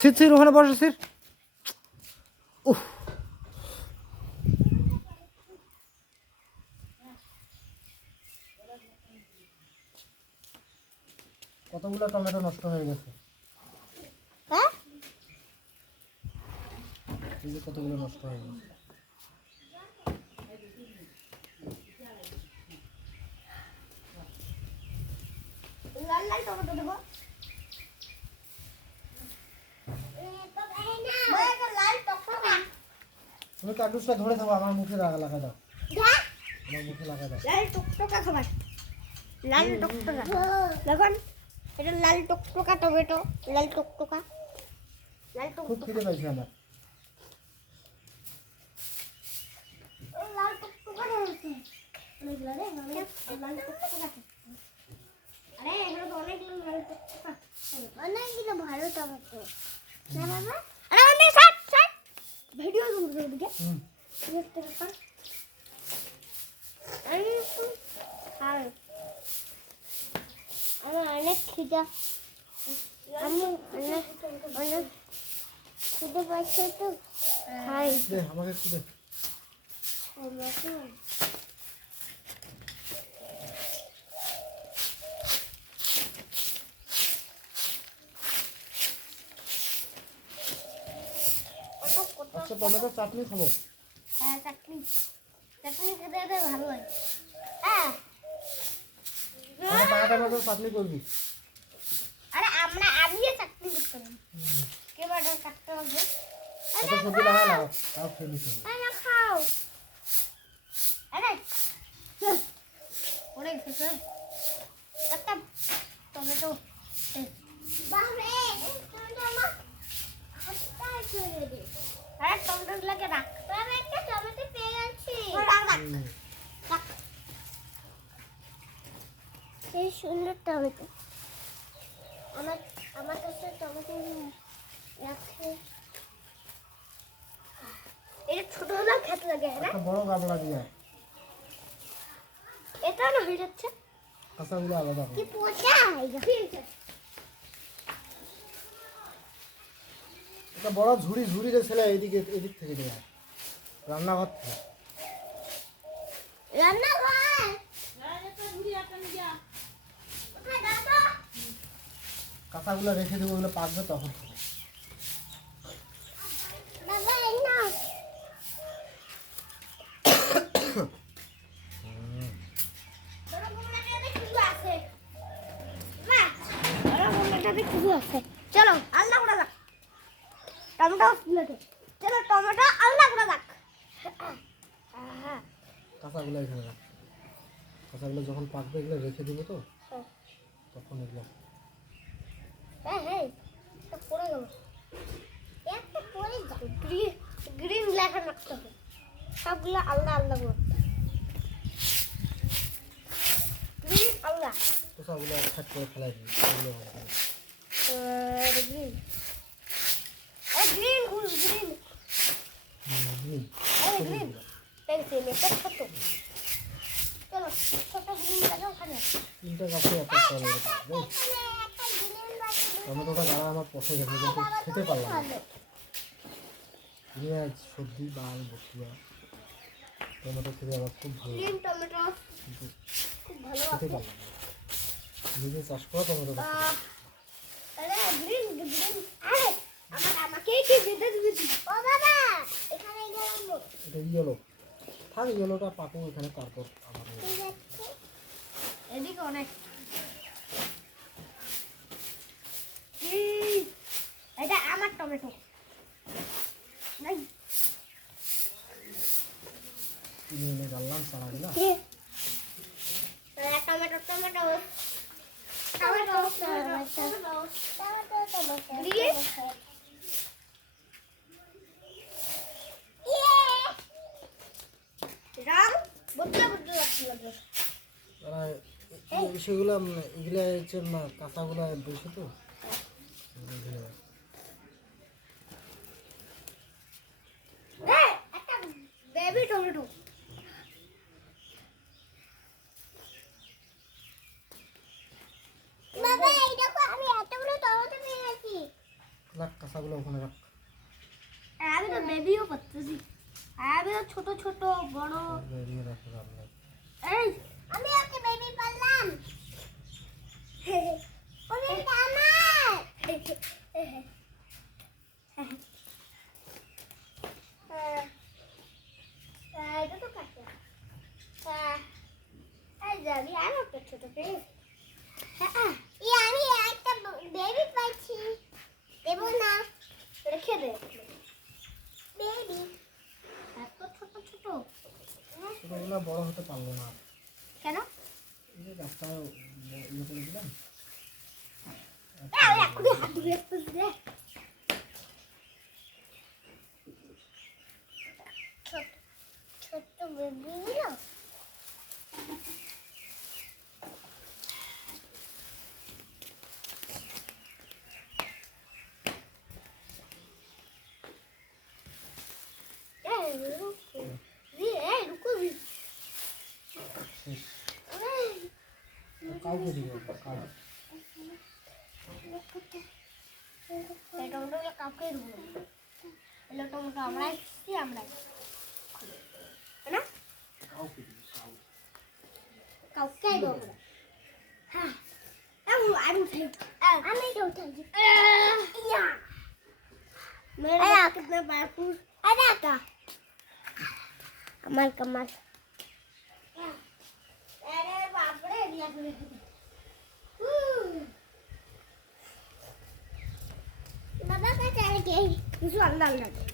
Seat seat ওখানে বসে seat উফ। কতগুলো টমেটো নষ্ট হয়ে গেছে? হ্যাঁ? কতগুলো নষ্ট হয়ে গেছে। লাল লাল টমেটো দেবো ভাই, একটা লাল টকটকা। তুমি কাটুসটা ধরে থাকো আমার মুখে লাগা লাগা দাও। যা। আমার মুখে লাগা দাও। লাল টকটকা খাবার। লাল টকটকা। দেখুন এটা লাল টকটকা টমেটো লাল টকটকা। লাল খুব টকটকা। খিদে পাইছে আমার। লাল টকটকা রয়েছে লাল টকটকা আরে এগুলো অনেকগুলো লাল টকটকা। অনেকগুলো ভালো টমেটো। না বাবা আরে অনেক সাত সাত ভিডিও তুলবে ওদিকে দেখতে ব্যাপার। আমি আর আমার অনেক খিদা। আমি অনেক অনেক খিদে পাইছে তো। খাই আমাকে খিদে আমাকে কত আচ্ছা টমেটো চাটনি খাব। হ্যাঁ চাটনি। চাটনি খেতে খেতে ভালো হয়। হ্যাঁ। টমেটো চাটনি করবি। আরে আমরা আমিও চাটনি করতে কে বাটা কাটতে হবে? সবজি লাগা তাও নিতে আরে খাও। আরে। ওরে একটা টমেটো আমার চলে দে আরে টমেটো লাগে রাখ। আমি একটা টমেটো পেয়ে গেছি রাখ রাখ। সেই সুন্দর টমেটো। আমার আমার কাছে টমেটো রাখছে এটা ছোট হলে খেতে লাগে হ্যাঁ? বড় গাবলা দিয়ে এটা না হয়ে যাচ্ছে কাঁচাগুলো আলাদা কি পচা একটা বড় ঝুড়ি ঝুড়ি রে ছেলে এদিকে এদিক থেকে দেওয়া রান্নাঘর থেকে। রান্না ঘর কোথায় দাদা কাঁচাগুলো রেখে দেবো ওগুলো পাকবে তখন চলো আল্লাহ টমেটো চলো টমেটো আল্লাহ করে রাখ কাঁচাগুলো এখানে রাখ। কাঁচাগুলো যখন পাকবে এগুলো রেখে দেবো তো? হ্যাঁ। তখন এগুলো। হ্যাঁ হ্যাঁ পড়ে গেল একটা পড়ে গ্রিন গ্রিন লেখা রাখতে হবে। সবগুলো আলাদা আলাদা করতে গ্রিন আলাদা কাঁচাগুলো একসাথ করে ফেলাই দিবি সেগুলো হবে না। গ্রিন গ্রিন হুল গ্রিন হুম, হুম। এই গ্রিন পেন্সিল টমেটোটা গাড়া আমার কিন্তু খেতে পারলাম না পেঁয়াজ সবজি ডাল বসিয়া টমেটো খেতে আমার খুব ভালো কিন্তু খেতে পারলাম নিজে চাষ করা টমেটো এটা ইয়েলো। থাক ইয়েলোটা পাকো এখানে তারপর আবার এদিকে অনেক। এই, এটা আমার টমেটো। নাই। সারা দিলাম। Tomato tomato. Tomato tomato green Ram সেগুলো এগুলো হচ্ছে না কাঁচাগুলো বেশি তো। বেবি টমেটো বাবা এই দেখো আমি এতগুলো টমেটো পেয়ে গেছি কাঁচাগুলো ওখানে রাখ। আমি তো বেবিও করতেছি আমি তো ছোট ছোট বড়। রাখো। আমি ওকে বেবি পারলাম ওরে আমার এটা তো কাঁচা এই যাবি আর একটা ছোট পেয়ে ই আমি একটা বেবি পাইছি। দেবো না। রেখে দে। বেবি ছোটোগুলো বড় হতে পারল না। কেন? এই যে গাছটা ইয়ে করে দিলাম। হাত টমেটোগুলো কাউকে দেবো না এগুলো টমেটো আমরা এসেছি আমরা তাই না কাউকে দিবে কাউ কাউকে দেবো না হ্যাঁ আমি আমি উঠাই আমি এটা উঠাই ইয়া मेरा कितना बारपूर अरे का कमल कमल अरे बाप रे 是软烂烂的。